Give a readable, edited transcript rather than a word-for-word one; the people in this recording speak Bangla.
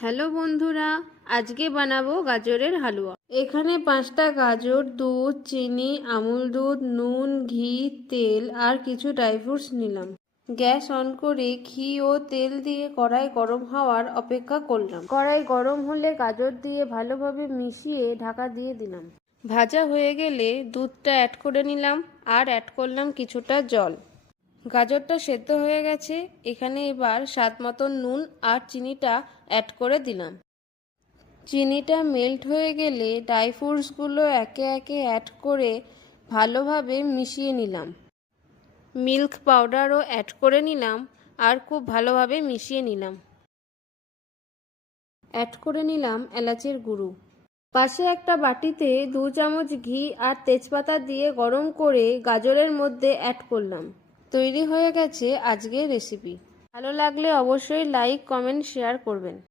হ্যালো বন্ধুরা, আজকে বানাবো গাজরের হালুয়া। এখানে 5টা গাজর, দুধ, চিনি, আমুল দুধ, নুন, ঘি, তেল আর কিছু ড্রাই ফ্রুটস নিলাম। গ্যাস অন করে ঘি ও তেল দিয়ে কড়াই গরম হওয়ার অপেক্ষা করলাম। কড়াই গরম হলে গাজর দিয়ে ভালোভাবে মিশিয়ে ঢাকা দিয়ে দিলাম। ভাজা হয়ে গেলে দুধটা অ্যাড করে নিলাম আর অ্যাড করলাম কিছুটা জল। গাজরটা সেদ্ধ হয়ে গেছে, এখানে এবার স্বাদ মতন নুন আর চিনিটা অ্যাড করে দিলাম। চিনিটা মেল্ট হয়ে গেলে ড্রাই ফ্রুটসগুলো একে একে অ্যাড করে ভালোভাবে মিশিয়ে নিলাম। মিল্ক পাউডারও অ্যাড করে নিলাম আর খুব ভালোভাবে মিশিয়ে নিলাম। অ্যাড করে নিলাম এলাচের গুঁড়ো। পাশে একটা বাটিতে 2 চামচ ঘি আর তেজপাতা দিয়ে গরম করে গাজরের মধ্যে অ্যাড করলাম। তৈরি হয়ে গেছে আজকের রেসিপি। ভালো লাগলে অবশ্যই লাইক, কমেন্ট, শেয়ার করবেন।